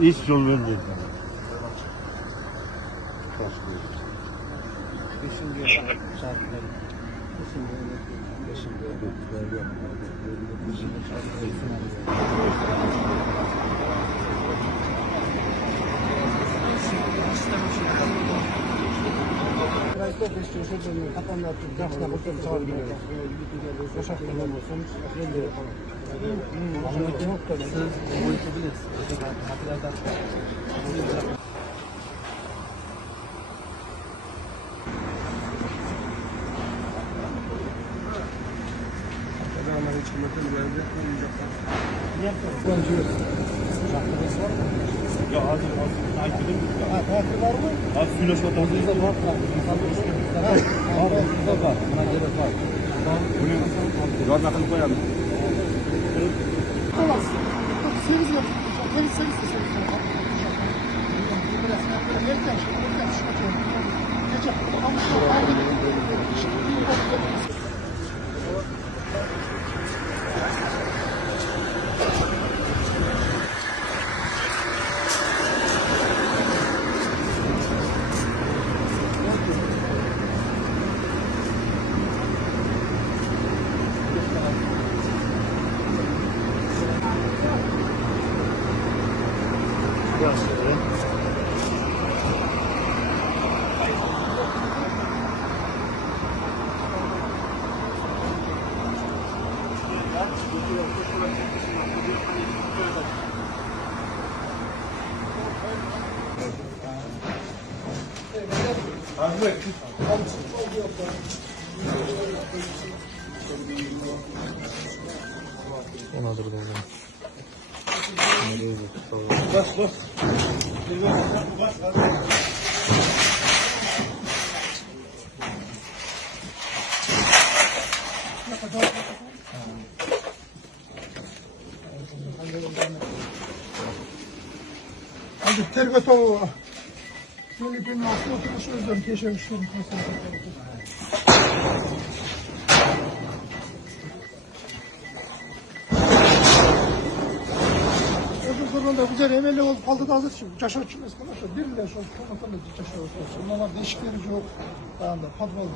Hiç yol vermiyor. Ya az takip edin. Takip var mı? Az flash fotoğrafı var. Bunu bakın koyalım. Olmaz. 8 yıl. 8 erken Gece. Ona da burada. Bas bas. Hadi terbiye tavuğu. Filipin'in altında oturmuş özlem keşfetmişlerim. Öbür güzel emelli olup kaldı da hazır şimdi. Caşa çıkmaz kadar. Bir bile şu komutanı da caşa olsun. Onlar değişikleri yok. Daha da patladı.